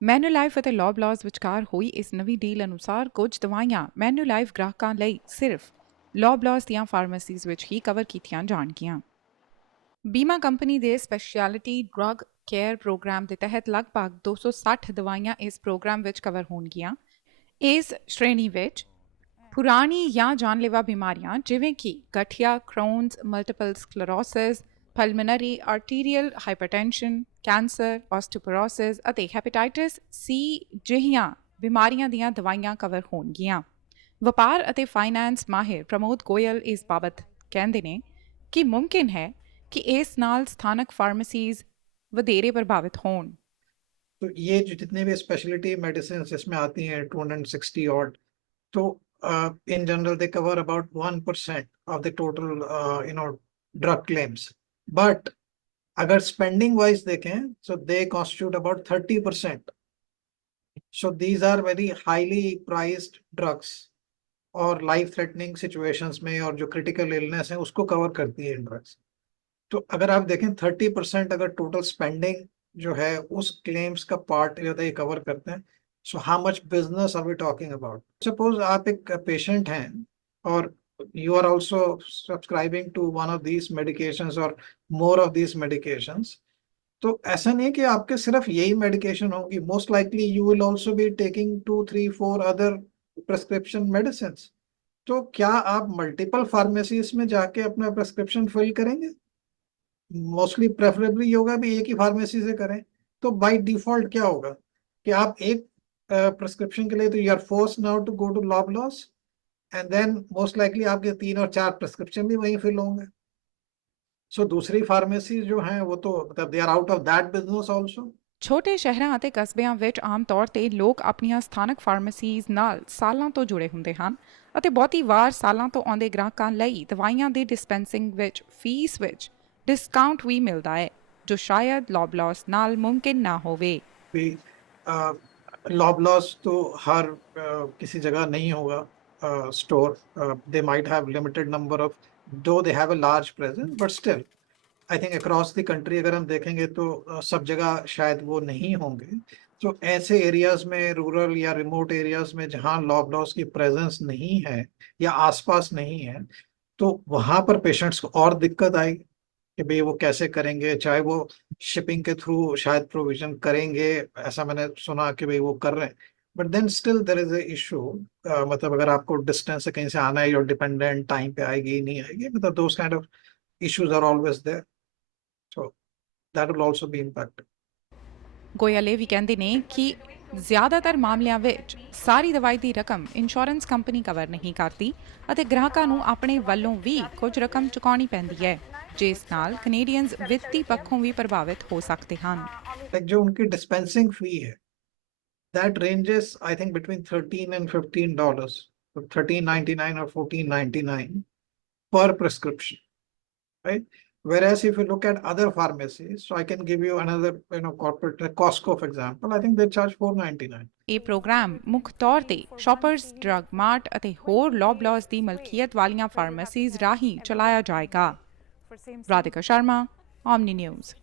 ਮੈਨੂਲਾਈਫ ਅਤੇ ਲੌਬਲਾਜ਼ ਵਿਚਕਾਰ ਹੋਈ ਇਸ ਨਵੀਂ ਡੀਲ ਅਨੁਸਾਰ ਕੁਝ ਦਵਾਈਆਂ ਮੈਨੂਲਾਈਫ ਗ੍ਰਾਹਕਾਂ ਲਈ ਸਿਰਫ ਲੌਬਲਾਜ਼ ਦੀਆਂ ਫਾਰਮੇਸੀਜ਼ ਵਿੱਚ ਹੀ ਕਵਰ ਕੀਤੀਆਂ ਜਾਣਗੀਆਂ। ਬੀਮਾ ਕੰਪਨੀ ਦੇ ਸਪੈਸ਼ਲਿਟੀ ਡਰੱਗ ਕੇਅਰ ਪ੍ਰੋਗਰਾਮ ਦੇ ਤਹਿਤ ਲਗਭਗ 260 ਦਵਾਈਆਂ ਇਸ ਪ੍ਰੋਗਰਾਮ ਵਿੱਚ ਕਵਰ ਹੋਣਗੀਆਂ। ਇਸ ਸ਼੍ਰੇਣੀ ਵਿੱਚ ਪੁਰਾਣੀ ਜਾਂ ਜਾਨਲੇਵਾ ਬਿਮਾਰੀਆਂ ਜਿਵੇਂ ਕਿ ਗਠੀਆ, ਕ੍ਰੋਨਜ਼, multiple sclerosis, pulmonary ਆਰਟੀਰੀਅਲ hypertension, cancer, ਆਸਟੀਓਪੋਰੋਸਿਸ ਅਤੇ ਹੈਪੇਟਾਈਟਿਸ ਸੀ ਜਿਹੀਆਂ ਬਿਮਾਰੀਆਂ ਦੀਆਂ ਦਵਾਈਆਂ ਕਵਰ ਹੋਣਗੀਆਂ। ਵਪਾਰ ਅਤੇ ਫਾਈਨੈਂਸ ਮਾਹਿਰ ਪ੍ਰਮੋਦ ਗੋਇਲ ਇਸ ਬਾਬਤ ਕਹਿੰਦੇ ਨੇ ਕਿ ਮੁਮਕਿਨ ਹੈ ਕਿ ਇਸ ਨਾਲ ਸਥਾਨਕ ਫਾਰਮੇਸੀਜ਼ ਵਧੇਰੇ ਪ੍ਰਭਾਵਿਤ ਹੋਣ। तो ये जो जितने भी स्पेशलिटी मेडिसिन इसमें आती हैं 260 ऑड, तो in general they cover about 1% of the total drug claims, but अगर spending wise देखें so they constitute about 30%. So these are very highly priced drugs और life threatening situations में और जो critical illness है उसको cover करती है drugs। तो अगर आप देखें 30% अगर टोटल स्पेंडिंग जो है उस क्लेम्स का पार्ट जो है ये कवर करते हैं, so how much business are we talking about. Suppose आप एक पेशेंट हैं और you are also subscribing to one of these medications और मोर ऑफ दीज मेडिकेशंस, तो ऐसा नहीं है कि आपके सिर्फ यही मेडिकेशन होगी, most likely you will also be taking 2 3 4 other prescription medicine. तो क्या आप मल्टीपल फार्मेसीज में जाके अपना प्रिस्क्रिप्शन फिल करेंगे? मोस्टली प्रेफरेबली होगा भी एक ही फार्मेसी से करें। तो बाय डिफॉल्ट क्या होगा कि आप एक प्रिस्क्रिप्शन के लिए तो you are forced now to go to Loblaws and then most likely आपके 3 और 4 प्रिस्क्रिप्शन भी वहीं फिल होंगे। सो दूसरी फार्मेसी जो हैं वो तो मतलब they are out of that business also. ਛੋਟੇ ਸ਼ਹਿਰਾਂ ਅਤੇ ਕਸਬਿਆਂ ਵਿੱਚ ਆਮ ਤੌਰ 'ਤੇ ਲੋਕ ਆਪਣੀਆਂ ਸਥਾਨਕ ਫਾਰਮੇਸੀਜ਼ ਨਾਲ ਸਾਲਾਂ ਤੋਂ ਜੁੜੇ ਹੁੰਦੇ ਹਨ ਅਤੇ ਬਹੁਤੀ ਵਾਰ ਸਾਲਾਂ ਤੋਂ ਆਉਂਦੇ ਗ੍ਰਾਹਕਾਂ ਲਈ ਦਵਾਈਆਂ ਦੀ ਡਿਸਪੈਂਸਿੰਗ ਵਿੱਚ ਫੀਸ ਵਿੱਚ ਡਿਸਕਾਊਂਟ ਵੀ ਮਿਲਦਾ ਹੈ, ਜੋ ਸ਼ਾਇਦ ਲੌਬਲਾਜ਼ ਨਾਲ ਮੁਮਕਿਨ ਨਾ ਹੋਵੇ। लॉबलॉस तो हर किसी जगह नहीं होगा store, they might have limited number of, though they have a large presence, but still I think across the country अगर हम देखेंगे तो सब जगह शायद वो नहीं होंगे। तो ऐसे एरियाज में, रूरल या रिमोट एरियाज में जहाँ लॉबलॉस की प्रेजेंस नहीं है या आसपास नहीं है, तो वहां पर पेशेंट्स को और दिक्कत आएगी कि भाई वो कैसे करेंगे, चाहे वो शिपिंग के थ्रू शायद प्रोविजन करेंगे, ऐसा मैंने सुना कि भाई वो कर रहे हैं, but then still there is a issue. मतलब अगर आपको डिस्टेंस से कहीं से आना है और डिपेंडेंट टाइम पे आएगी नहीं आएगी, मतलब those kind of issues are always there, so that will also be impacted. Goyal ਇਹ ਵੀ ਕਹਿੰਦੇ ਨੇ ਕਿ ਜ਼ਿਆਦਾਤਰ ਮਾਮਲਿਆਂ ਵਿੱਚ ਸਾਰੀ ਦਵਾਈ ਦੀ ਰਕਮ ਇੰਸ਼ੋਰੈਂਸ ਕੰਪਨੀ ਕਵਰ ਨਹੀਂ ਕਰਦੀ ਅਤੇ ਗ੍ਰਾਹਕਾਂ ਨੂੰ ਆਪਣੇ ਵੱਲੋਂ ਵੀ ਕੁਝ ਰਕਮ ਚੁਕਾਉਣੀ ਪੈਂਦੀ ਹੈ, ਜਿਸ ਨਾਲ ਕੈਨੇਡੀਅਨਜ਼ ਵਿੱਤੀ ਪੱਖੋਂ ਵੀ ਪ੍ਰਭਾਵਿਤ ਹੋ ਸਕਦੇ ਹਨ। जो उनकी डिस्पेंसिंग फी है that ranges I think between $13 and $15, so $13.99 or $14.99 per prescription, right? Whereas if you look at other pharmacies, so I can give you another corporate, Costco for example, I think they charge $4.99. ਇਹ programme ਮੁੱਖ ਤੌਰ ਤੇ ਸ਼ਾਪਰਸ drug mart ਅਤੇ ਹੋਰ ਲੌਬਲਾਜ਼ ਦੀ ਮਲਕੀਅਤ ਵਾਲੀਆਂ pharmacies ਰਾਹੀਂ ਚਲਾਇਆ ਜਾਏਗਾ। Radhika Sharma, Omni news.